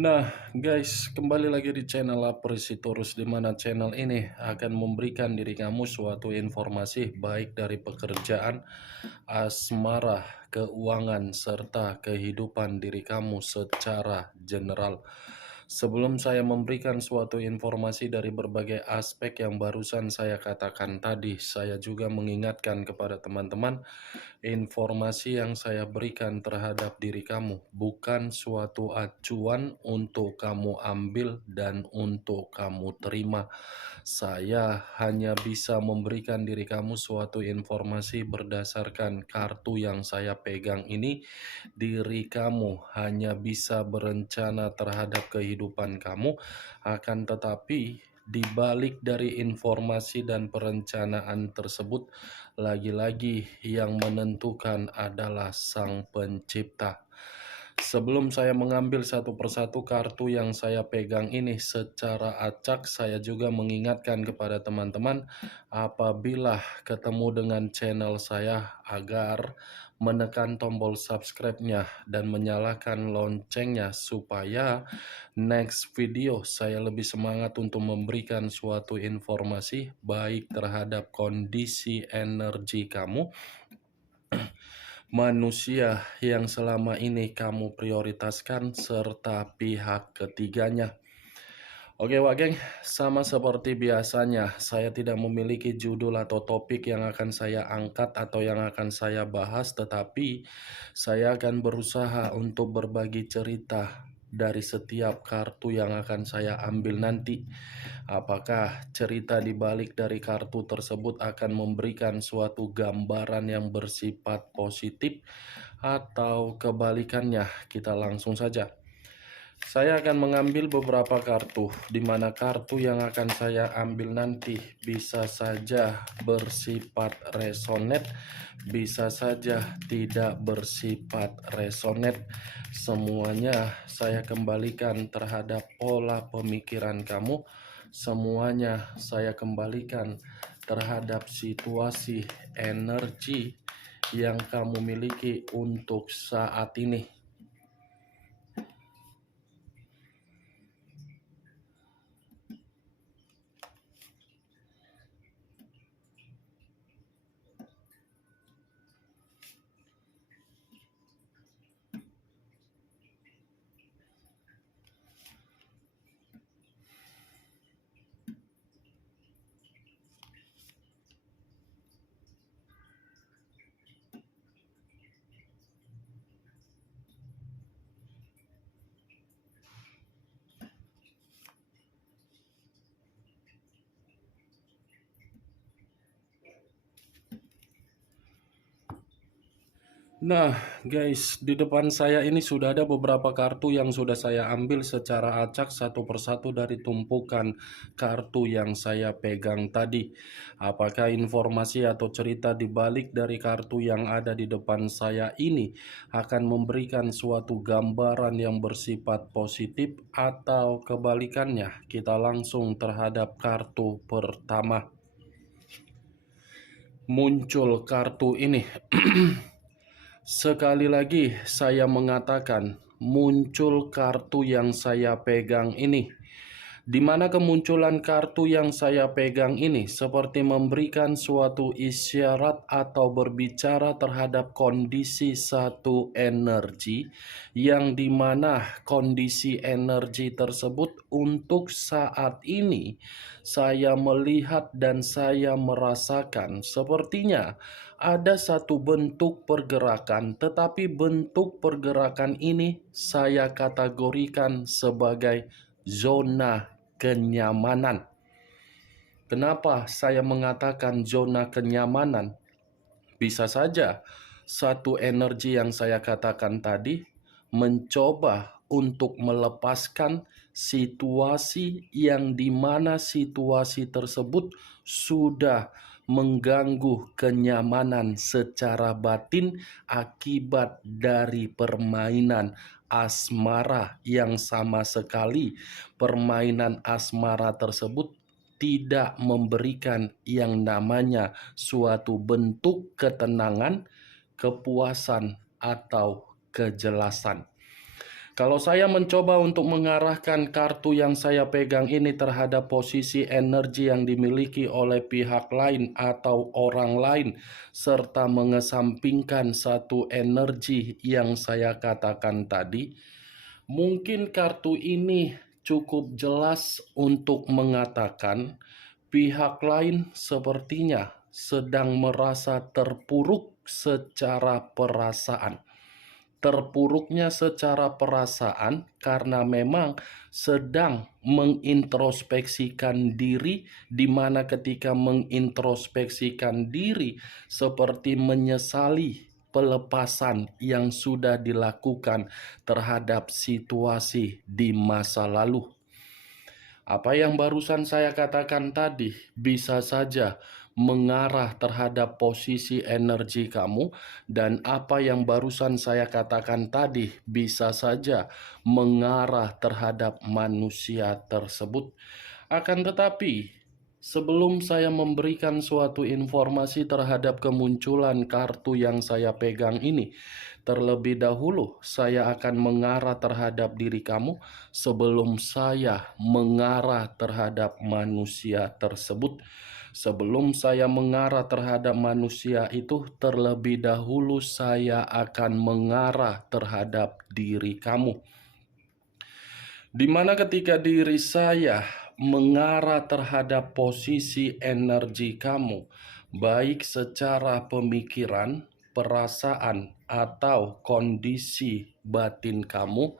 Nah, guys, kembali lagi di channel Apresitorus, di mana channel ini akan memberikan diri kamu suatu informasi baik dari pekerjaan, asmara, keuangan, serta kehidupan diri kamu secara general. Sebelum saya memberikan suatu informasi dari berbagai aspek yang barusan saya katakan tadi, saya juga mengingatkan kepada teman-teman, informasi yang saya berikan terhadap diri kamu bukan suatu acuan untuk kamu ambil dan untuk kamu terima. Saya hanya bisa memberikan diri kamu suatu informasi berdasarkan kartu yang saya pegang ini. Diri kamu hanya bisa berencana terhadap kehidupan kamu, akan tetapi di balik dari informasi dan perencanaan tersebut, lagi-lagi yang menentukan adalah Sang Pencipta. Sebelum saya mengambil satu persatu kartu yang saya pegang ini secara acak, saya juga mengingatkan kepada teman-teman apabila ketemu dengan channel saya agar menekan tombol subscribe-nya dan menyalakan loncengnya supaya next video saya lebih semangat untuk memberikan suatu informasi baik terhadap kondisi energi kamu, manusia yang selama ini kamu prioritaskan, serta pihak ketiganya. Oke Wak Geng, sama seperti biasanya, saya tidak memiliki judul atau topik yang akan saya angkat atau yang akan saya bahas, tetapi saya akan berusaha untuk berbagi cerita dari setiap kartu yang akan saya ambil nanti. Apakah cerita di balik dari kartu tersebut akan memberikan suatu gambaran yang bersifat positif atau kebalikannya? Kita langsung saja. Saya akan mengambil beberapa kartu, di mana kartu yang akan saya ambil nanti bisa saja bersifat resonate, bisa saja tidak bersifat resonate. Semuanya saya kembalikan terhadap pola pemikiran kamu, semuanya saya kembalikan terhadap situasi energi yang kamu miliki untuk saat ini. Nah, guys, di depan saya ini sudah ada beberapa kartu yang sudah saya ambil secara acak satu persatu dari tumpukan kartu yang saya pegang tadi. Apakah informasi atau cerita di balik dari kartu yang ada di depan saya ini akan memberikan suatu gambaran yang bersifat positif atau kebalikannya? Kita langsung terhadap kartu pertama. Muncul kartu ini. Sekali lagi saya mengatakan, muncul kartu yang saya pegang ini. Di mana kemunculan kartu yang saya pegang ini seperti memberikan suatu isyarat atau berbicara terhadap kondisi satu energi, yang dimana kondisi energi tersebut untuk saat ini saya melihat dan saya merasakan sepertinya ada satu bentuk pergerakan, tetapi bentuk pergerakan ini saya kategorikan sebagai zona kenyamanan. Kenapa saya mengatakan zona kenyamanan? Bisa saja satu energi yang saya katakan tadi mencoba untuk melepaskan situasi yang dimana situasi tersebut sudah mengganggu kenyamanan secara batin akibat dari permainan asmara yang sama sekali permainan asmara tersebut tidak memberikan yang namanya suatu bentuk ketenangan, kepuasan, atau kejelasan. Kalau saya mencoba untuk mengarahkan kartu yang saya pegang ini terhadap posisi energi yang dimiliki oleh pihak lain atau orang lain, serta mengesampingkan satu energi yang saya katakan tadi, mungkin kartu ini cukup jelas untuk mengatakan pihak lain sepertinya sedang merasa terpuruk secara perasaan. Terpuruknya secara perasaan karena memang sedang mengintrospeksikan diri, di mana ketika mengintrospeksikan diri seperti menyesali pelepasan yang sudah dilakukan terhadap situasi di masa lalu. Apa yang barusan saya katakan tadi bisa saja mengarah terhadap posisi energi kamu, dan apa yang barusan saya katakan tadi bisa saja mengarah terhadap manusia tersebut. Akan tetapi, sebelum saya memberikan suatu informasi terhadap kemunculan kartu yang saya pegang ini, terlebih dahulu saya akan mengarah terhadap diri kamu sebelum saya mengarah terhadap manusia tersebut. Sebelum saya mengarah terhadap manusia itu, terlebih dahulu saya akan mengarah terhadap diri kamu. Di mana ketika diri saya mengarah terhadap posisi energi kamu, baik secara pemikiran, perasaan, atau kondisi batin kamu,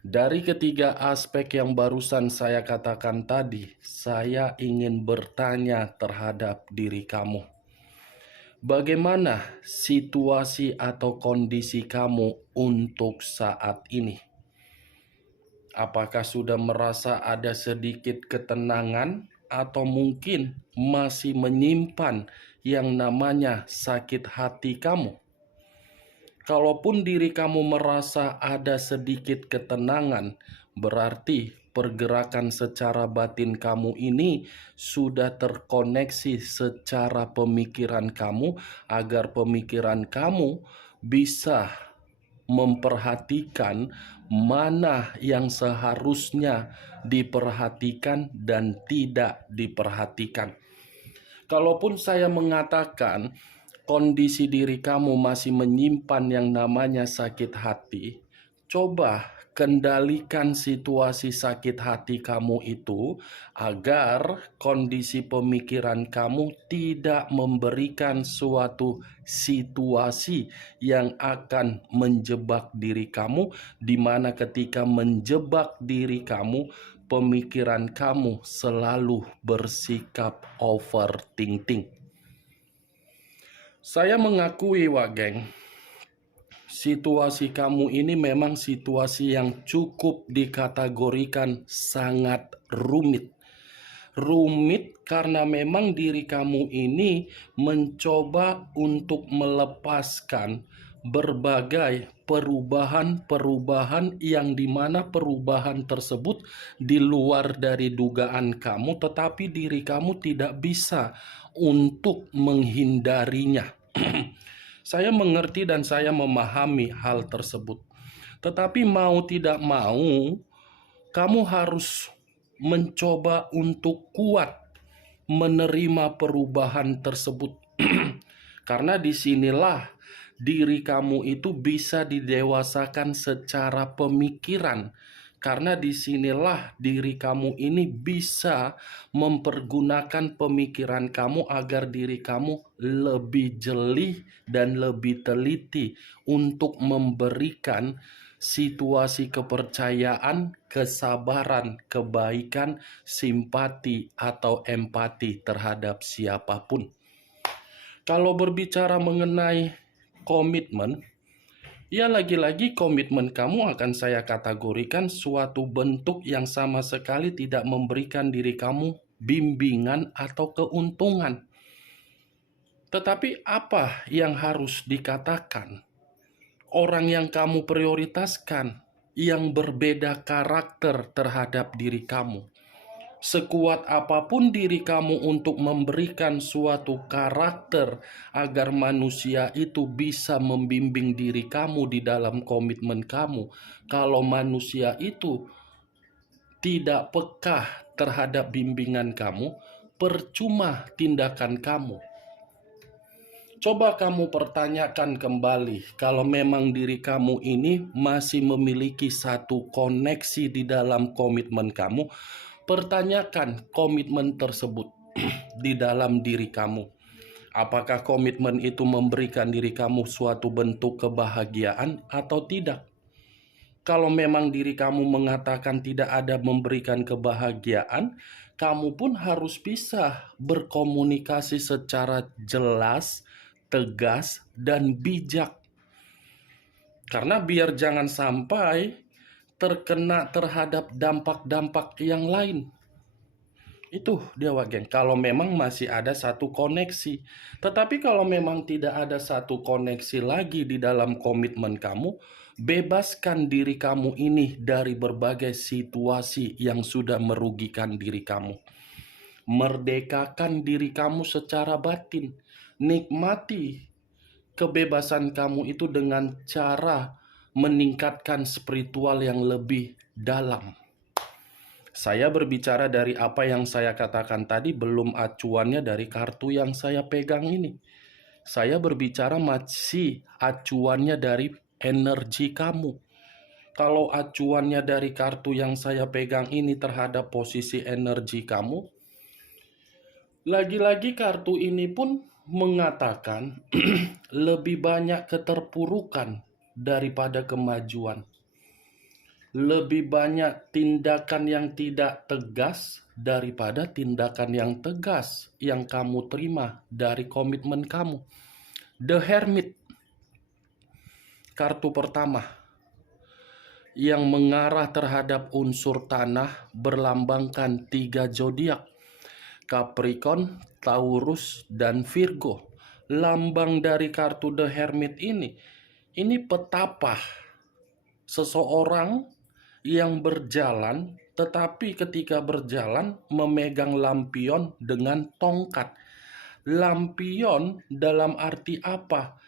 dari ketiga aspek yang barusan saya katakan tadi, saya ingin bertanya terhadap diri kamu. Bagaimana situasi atau kondisi kamu untuk saat ini? Apakah sudah merasa ada sedikit ketenangan atau mungkin masih menyimpan yang namanya sakit hati kamu? Kalaupun diri kamu merasa ada sedikit ketenangan, berarti pergerakan secara batin kamu ini sudah terkoneksi secara pemikiran kamu, agar pemikiran kamu bisa memperhatikan mana yang seharusnya diperhatikan dan tidak diperhatikan. Kalaupun saya mengatakan kondisi diri kamu masih menyimpan yang namanya sakit hati, coba kendalikan situasi sakit hati kamu itu agar kondisi pemikiran kamu tidak memberikan suatu situasi yang akan menjebak diri kamu, di mana ketika menjebak diri kamu, pemikiran kamu selalu bersikap overthinking. Saya mengakui, Wageng, situasi kamu ini memang situasi yang cukup dikategorikan sangat rumit. Rumit karena memang diri kamu ini mencoba untuk melepaskan berbagai perubahan-perubahan yang dimana perubahan tersebut di luar dari dugaan kamu, tetapi diri kamu tidak bisa untuk menghindarinya. Saya mengerti dan saya memahami hal tersebut. Tetapi mau tidak mau, kamu harus mencoba untuk kuat menerima perubahan tersebut. Karena disinilah diri kamu itu bisa didewasakan secara pemikiran. Karena disinilah diri kamu ini bisa mempergunakan pemikiran kamu agar diri kamu lebih jeli dan lebih teliti untuk memberikan situasi kepercayaan, kesabaran, kebaikan, simpati, atau empati terhadap siapapun. Kalau berbicara mengenai komitmen, ya lagi-lagi komitmen kamu akan saya kategorikan suatu bentuk yang sama sekali tidak memberikan diri kamu bimbingan atau keuntungan. Tetapi apa yang harus dikatakan? Orang yang kamu prioritaskan yang berbeda karakter terhadap diri kamu. Sekuat apapun diri kamu untuk memberikan suatu karakter agar manusia itu bisa membimbing diri kamu di dalam komitmen kamu, kalau manusia itu tidak peka terhadap bimbingan kamu, percuma tindakan kamu. Coba kamu pertanyakan kembali, kalau memang diri kamu ini masih memiliki satu koneksi di dalam komitmen kamu, pertanyakan komitmen tersebut di dalam diri kamu. Apakah komitmen itu memberikan diri kamu suatu bentuk kebahagiaan atau tidak? Kalau memang diri kamu mengatakan tidak ada memberikan kebahagiaan, kamu pun harus bisa berkomunikasi secara jelas, tegas, dan bijak. Karena biar jangan sampai terkena terhadap dampak-dampak yang lain. Itu dia geng, kalau memang masih ada satu koneksi. Tetapi kalau memang tidak ada satu koneksi lagi di dalam komitmen kamu, bebaskan diri kamu ini dari berbagai situasi yang sudah merugikan diri kamu. Merdekakan diri kamu secara batin. Nikmati kebebasan kamu itu dengan cara meningkatkan spiritual yang lebih dalam. Saya berbicara dari apa yang saya katakan tadi, belum acuannya dari kartu yang saya pegang ini. Saya berbicara masih acuannya dari energi kamu. Kalau acuannya dari kartu yang saya pegang ini terhadap posisi energi kamu, lagi-lagi kartu ini pun mengatakan lebih banyak keterpurukan daripada kemajuan. Lebih banyak tindakan yang tidak tegas daripada tindakan yang tegas yang kamu terima dari komitmen kamu. The Hermit, kartu pertama yang mengarah terhadap unsur tanah, berlambangkan 3 zodiak, Capricorn, Taurus, dan Virgo. Lambang dari kartu The Hermit ini petapa seseorang yang berjalan, tetapi ketika berjalan memegang lampion dengan tongkat. Lampion dalam arti apa?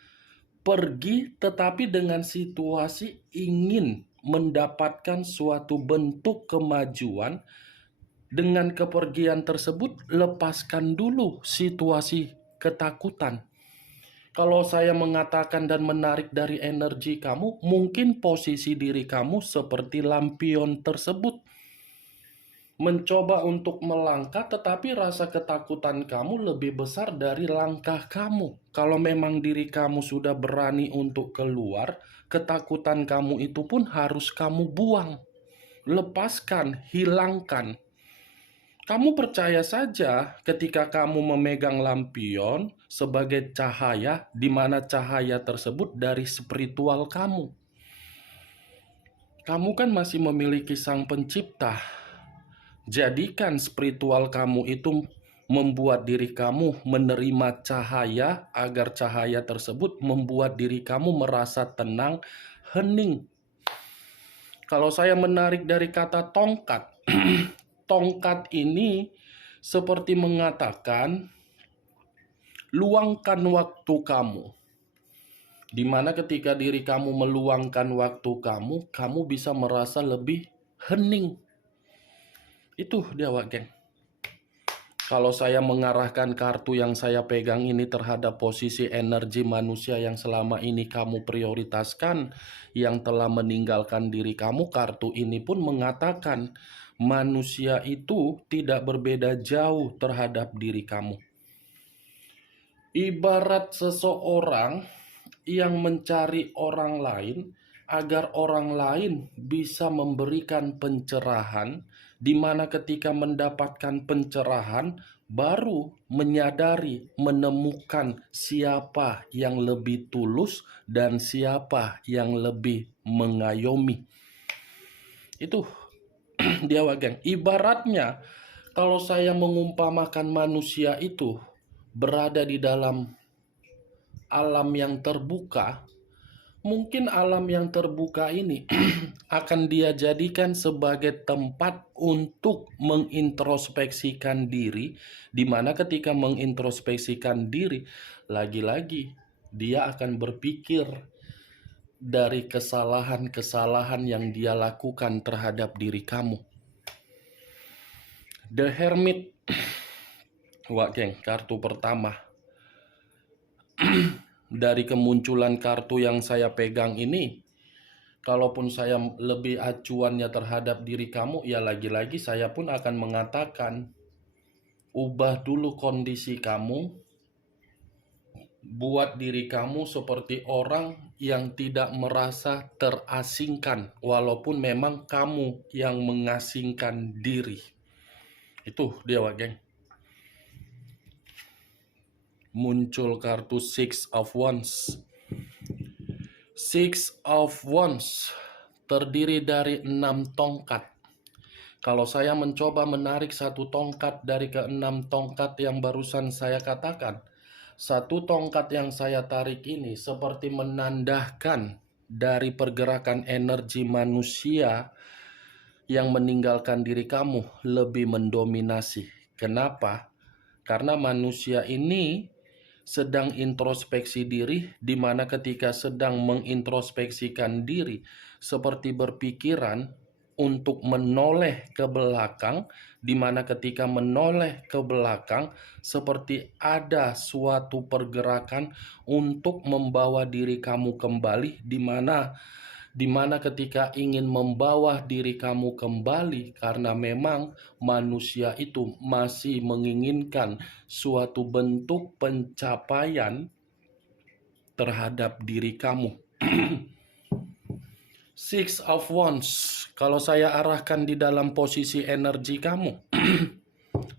Pergi tetapi dengan situasi ingin mendapatkan suatu bentuk kemajuan. Dengan kepergian tersebut, lepaskan dulu situasi ketakutan. Kalau saya mengatakan dan menarik dari energi kamu, mungkin posisi diri kamu seperti lampion tersebut. Mencoba untuk melangkah, tetapi rasa ketakutan kamu lebih besar dari langkah kamu. Kalau memang diri kamu sudah berani untuk keluar, ketakutan kamu itu pun harus kamu buang. Lepaskan, hilangkan. Kamu percaya saja ketika kamu memegang lampion sebagai cahaya, di mana cahaya tersebut dari spiritual kamu. Kamu kan masih memiliki Sang Pencipta. Jadikan spiritual kamu itu membuat diri kamu menerima cahaya, agar cahaya tersebut membuat diri kamu merasa tenang, hening. Kalau saya menarik dari kata tongkat, tongkat ini seperti mengatakan, luangkan waktu kamu. Dimana ketika diri kamu meluangkan waktu kamu, kamu bisa merasa lebih hening. Itu dia geng. Kalau saya mengarahkan kartu yang saya pegang ini terhadap posisi energi manusia yang selama ini kamu prioritaskan, yang telah meninggalkan diri kamu, kartu ini pun mengatakan manusia itu tidak berbeda jauh terhadap diri kamu. Ibarat seseorang yang mencari orang lain agar orang lain bisa memberikan pencerahan, di mana ketika mendapatkan pencerahan baru menyadari, menemukan siapa yang lebih tulus dan siapa yang lebih mengayomi. Itu dia geng. Ibaratnya kalau saya mengumpamakan manusia itu berada di dalam alam yang terbuka, Mungkin alam yang terbuka ini akan dia jadikan sebagai tempat untuk mengintrospeksikan diri, di mana ketika mengintrospeksikan diri, lagi-lagi dia akan berpikir dari kesalahan-kesalahan yang dia lakukan terhadap diri kamu. The Hermit, wah geng, kartu pertama. Dari kemunculan kartu yang saya pegang ini, kalaupun saya lebih acuannya terhadap diri kamu, ya lagi-lagi saya pun akan mengatakan, ubah dulu kondisi kamu, buat diri kamu seperti orang yang tidak merasa terasingkan, walaupun memang kamu yang mengasingkan diri. Itu dia, Wak geng. Muncul kartu Six of Wands. Six of Wands terdiri dari 6 tongkat. Kalau saya mencoba menarik satu tongkat dari ke-6 tongkat yang barusan saya katakan, satu tongkat yang saya tarik ini seperti menandakan dari pergerakan energi manusia yang meninggalkan diri kamu lebih mendominasi. Kenapa? Karena manusia ini sedang introspeksi diri, di mana ketika sedang mengintrospeksikan diri, seperti berpikiran untuk menoleh ke belakang, di mana ketika menoleh ke belakang, seperti ada suatu pergerakan untuk membawa diri kamu kembali, di mana ketika ingin membawa diri kamu kembali, karena memang manusia itu masih menginginkan suatu bentuk pencapaian terhadap diri kamu. Six of Wands, kalau saya arahkan di dalam posisi energi kamu,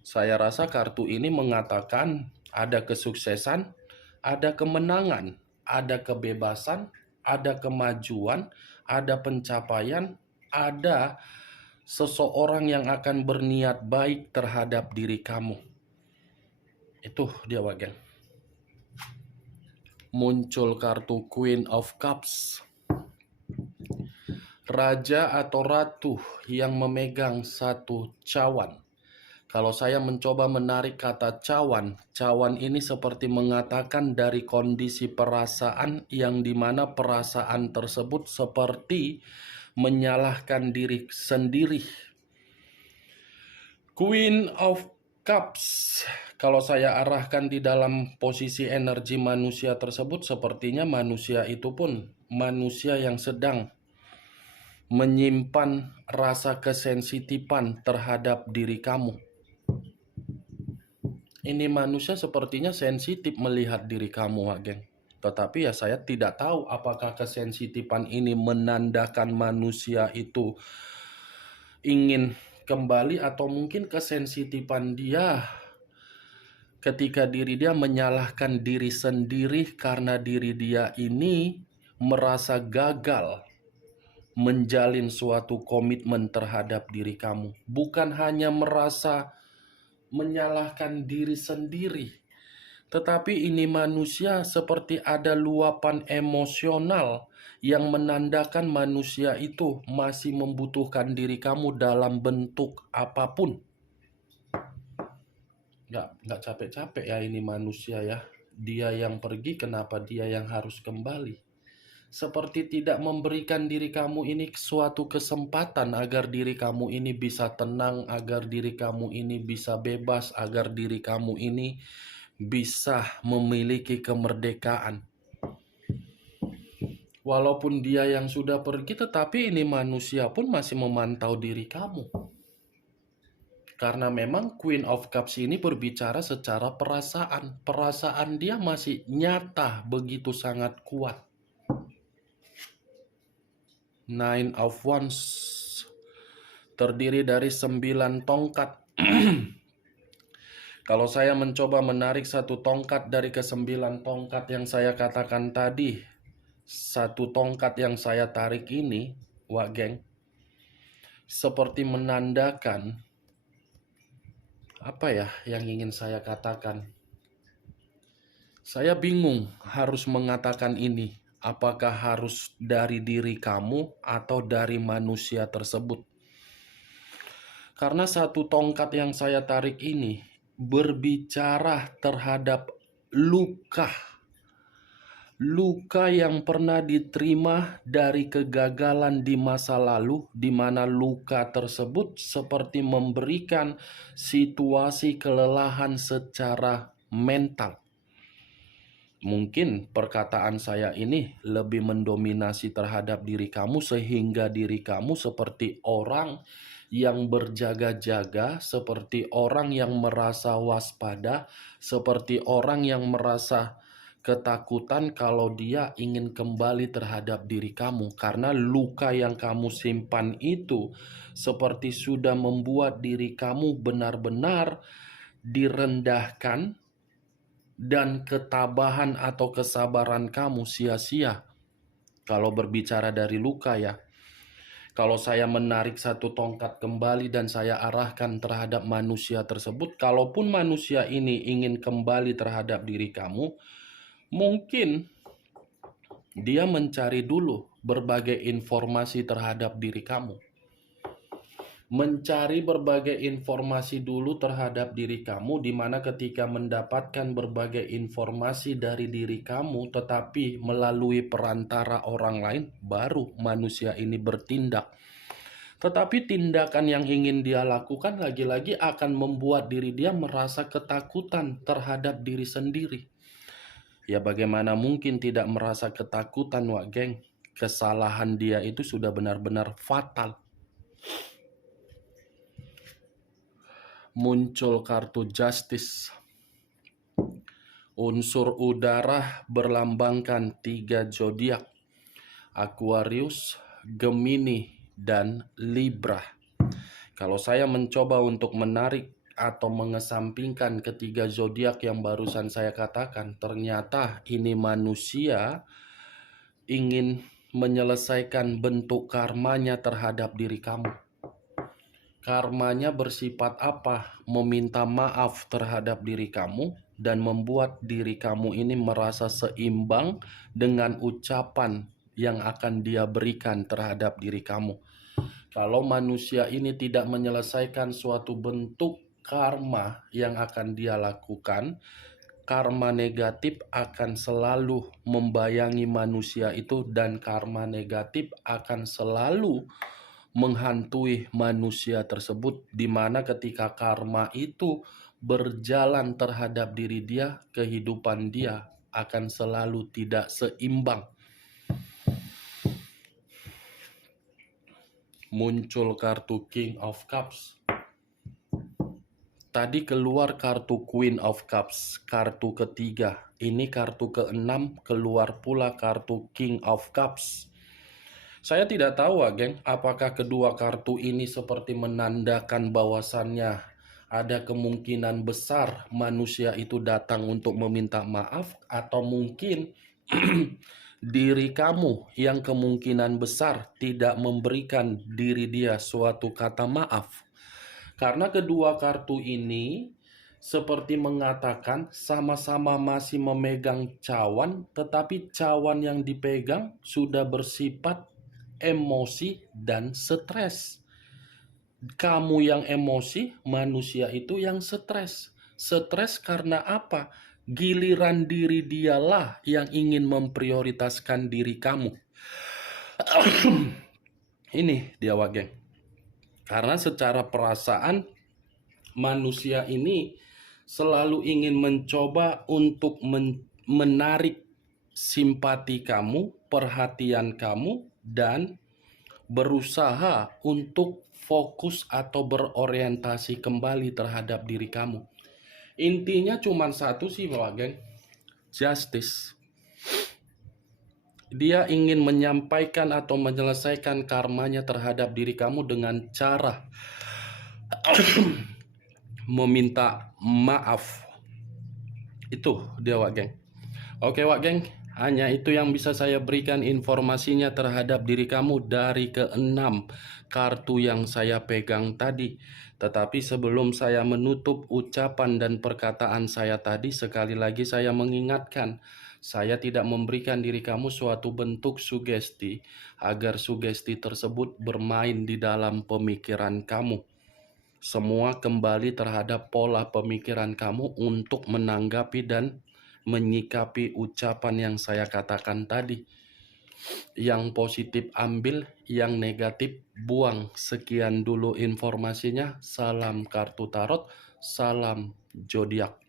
saya rasa kartu ini mengatakan ada kesuksesan, ada kemenangan, ada kebebasan, ada kemajuan, ada pencapaian, ada seseorang yang akan berniat baik terhadap diri kamu. Itu dia, Wagen. Muncul kartu Queen of Cups. Raja atau ratu yang memegang satu cawan. Kalau saya mencoba menarik kata cawan, cawan ini seperti mengatakan dari kondisi perasaan yang dimana perasaan tersebut seperti menyalahkan diri sendiri. Queen of Cups, kalau saya arahkan di dalam posisi energi manusia tersebut, sepertinya manusia itu pun manusia yang sedang menyimpan rasa kesensitifan terhadap diri kamu. Ini manusia sepertinya sensitif melihat diri kamu, Wak geng. Tetapi ya saya tidak tahu apakah kesensitifan ini menandakan manusia itu ingin kembali, atau mungkin kesensitifan dia ketika diri dia menyalahkan diri sendiri karena diri dia ini merasa gagal menjalin suatu komitmen terhadap diri kamu. Bukan hanya merasa menyalahkan diri sendiri, tetapi ini manusia seperti ada luapan emosional yang menandakan manusia itu masih membutuhkan diri kamu dalam bentuk apapun. Nggak capek-capek ya ini manusia ya. Dia yang pergi, kenapa dia yang harus kembali? Seperti tidak memberikan diri kamu ini suatu kesempatan agar diri kamu ini bisa tenang, agar diri kamu ini bisa bebas, agar diri kamu ini bisa memiliki kemerdekaan. Walaupun dia yang sudah pergi, tetapi ini manusia pun masih memantau diri kamu. Karena memang Queen of Cups ini berbicara secara perasaan. Perasaan dia masih nyata, begitu sangat kuat. Nine of Wands terdiri dari 9 tongkat. Kalau saya mencoba menarik satu tongkat dari ke-9 tongkat yang saya katakan tadi, satu tongkat yang saya tarik ini, Wak geng, seperti menandakan apa ya yang ingin saya katakan. Saya bingung harus mengatakan ini. Apakah harus dari diri kamu atau dari manusia tersebut? Karena satu tongkat yang saya tarik ini berbicara terhadap luka. Luka yang pernah diterima dari kegagalan di masa lalu, di mana luka tersebut seperti memberikan situasi kelelahan secara mental. Mungkin perkataan saya ini lebih mendominasi terhadap diri kamu, sehingga diri kamu seperti orang yang berjaga-jaga, seperti orang yang merasa waspada, seperti orang yang merasa ketakutan kalau dia ingin kembali terhadap diri kamu, karena luka yang kamu simpan itu seperti sudah membuat diri kamu benar-benar direndahkan, dan ketabahan atau kesabaran kamu sia-sia. Kalau berbicara dari luka ya, kalau saya menarik satu tongkat kembali dan saya arahkan terhadap manusia tersebut, kalaupun manusia ini ingin kembali terhadap diri kamu, mungkin dia mencari dulu berbagai informasi terhadap diri kamu. Mencari berbagai informasi dulu terhadap diri kamu, di mana ketika mendapatkan berbagai informasi dari diri kamu, tetapi melalui perantara orang lain, baru manusia ini bertindak. Tetapi tindakan yang ingin dia lakukan lagi-lagi akan membuat diri dia merasa ketakutan terhadap diri sendiri. Ya bagaimana mungkin tidak merasa ketakutan, Wak Geng? Kesalahan dia itu sudah benar-benar fatal. Muncul kartu Justice. Unsur udara berlambangkan 3 zodiak: Aquarius, Gemini, dan Libra. Kalau saya mencoba untuk menarik atau mengesampingkan ketiga zodiak yang barusan saya katakan, ternyata ini manusia ingin menyelesaikan bentuk karmanya terhadap diri kamu. Karmanya bersifat apa? Meminta maaf terhadap diri kamu dan membuat diri kamu ini merasa seimbang dengan ucapan yang akan dia berikan terhadap diri kamu. Kalau manusia ini tidak menyelesaikan suatu bentuk karma yang akan dia lakukan, karma negatif akan selalu membayangi manusia itu, dan karma negatif akan selalu menghantui manusia tersebut, di mana ketika karma itu berjalan terhadap diri dia, kehidupan dia akan selalu tidak seimbang. Muncul kartu King of Cups. Tadi keluar kartu Queen of Cups, kartu ketiga. Ini kartu keenam, keluar pula kartu King of Cups. Saya tidak tahu, geng, apakah kedua kartu ini seperti menandakan bahwasannya ada kemungkinan besar manusia itu datang untuk meminta maaf, atau mungkin diri kamu yang kemungkinan besar tidak memberikan diri dia suatu kata maaf. Karena kedua kartu ini seperti mengatakan sama-sama masih memegang cawan, tetapi cawan yang dipegang sudah bersifat emosi dan stres. Kamu yang emosi, manusia itu yang stres. Stres karena apa? Giliran diri dialah yang ingin memprioritaskan diri kamu. Ini dia, Wak Geng. Karena secara perasaan manusia ini selalu ingin mencoba untuk menarik simpati kamu, perhatian kamu, dan berusaha untuk fokus atau berorientasi kembali terhadap diri kamu. Intinya cuma satu sih, Wak Geng. Justice. Dia ingin menyampaikan atau menyelesaikan karmanya terhadap diri kamu dengan cara meminta maaf. Itu dia, Wak Geng. Oke, Wak Geng, hanya itu yang bisa saya berikan informasinya terhadap diri kamu dari keenam kartu yang saya pegang tadi. Tetapi sebelum saya menutup ucapan dan perkataan saya tadi, sekali lagi saya mengingatkan, Saya tidak memberikan diri kamu suatu bentuk sugesti agar sugesti tersebut bermain di dalam pemikiran kamu. Semua kembali terhadap pola pemikiran kamu untuk menanggapi dan menyikapi ucapan yang saya katakan tadi. Yang positif ambil, yang negatif buang. Sekian dulu informasinya. Salam kartu tarot, salam zodiak.